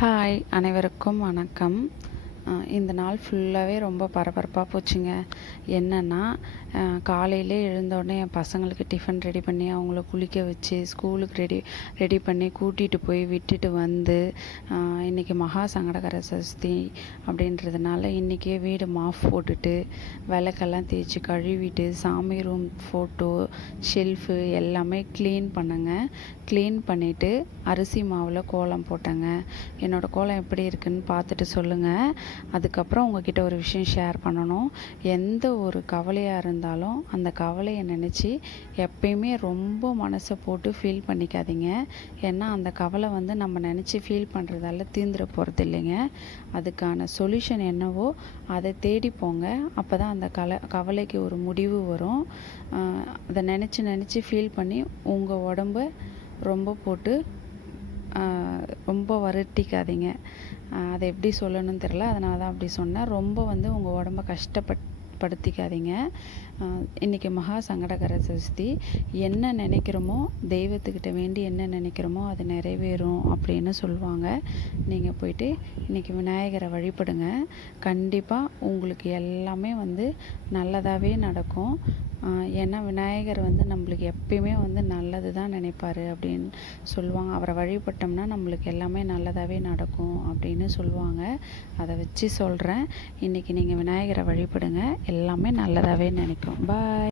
Hi, அனைவருக்கும் வணக்கம். இந்த நாள் ஃபுல்லாகவே ரொம்ப பரபரப்பாக போச்சுங்க. என்னென்னா, காலையிலே எழுந்தோடனே என் பசங்களுக்கு டிஃபன் ரெடி பண்ணி அவங்கள குளிக்க வச்சு ஸ்கூலுக்கு ரெடி பண்ணி கூட்டிகிட்டு போய் விட்டுட்டு வந்து, இன்றைக்கி மகா சங்கடகர சதுர்த்தி அப்படின்றதுனால இன்றைக்கே வீடு மாஃப் போட்டுட்டு விளக்கெல்லாம் தேய்ச்சி கழுவிட்டு சாமி ரூம் ஃபோட்டோ ஷெல்ஃபு எல்லாமே க்ளீன் பண்ணேங்க. க்ளீன் பண்ணிவிட்டு அரிசி மாவில் கோலம் போட்டேங்க. என்னோடய கோலம் எப்படி இருக்குதுன்னு பார்த்துட்டு சொல்லுங்கள். அதுக்கப்புறம் உங்ககிட்ட ஒரு விஷயம் ஷேர் பண்ணணும். எந்த ஒரு கவலையாக இருந்தாலும் அந்த கவலையை நினச்சி எப்பயுமே ரொம்ப மனசை போட்டு ஃபீல் பண்ணிக்காதீங்க. ஏன்னா அந்த கவலை நம்ம நினச்சி ஃபீல் பண்ணுறதால தீர்ந்துட போகிறது இல்லைங்க. அதுக்கான சொல்யூஷன் என்னவோ அதை தேடி போங்க. அப்போ தான் அந்த கவலைக்கு ஒரு முடிவு வரும். அதை நினச்சி ஃபீல் பண்ணி உங்கள் உடம்பை ரொம்ப போட்டு ரொம்ப வருத்திக்காதீங்க. அதை எப்படி சொல்லணும்னு தெரில, அதனால தான் அப்படி சொன்னேன். ரொம்ப உங்கள் உடம்ப கஷ்டப்படுத்திக்காதீங்க. இன்றைக்கி மகா சங்கடகர சதுர்த்தி. என்ன நினைக்கிறோமோ தெய்வத்துக்கிட்ட வேண்டி என்ன நினைக்கிறோமோ அது நிறைவேறும் அப்படின்னு சொல்லுவாங்க. நீங்கள் போயிட்டு இன்றைக்கி விநாயகரை வழிபடுங்க. கண்டிப்பாக உங்களுக்கு எல்லாமே நல்லதாகவே நடக்கும். ஏன்னா விநாயகர் நம்மளுக்கு எப்பயுமே நல்லது தான் நினைப்பார் அப்படின்னு சொல்லுவாங்க. அவரை வழிபட்டோம்னா நம்மளுக்கு எல்லாமே நல்லதாகவே நடக்கும் அப்படின்னு சொல்லுவாங்க. அதை வச்சு சொல்கிறேன். இன்றைக்கி நீங்கள் விநாயகரை வழிபடுங்க, எல்லாமே நல்லதாகவே நினைக்கும். பாய்.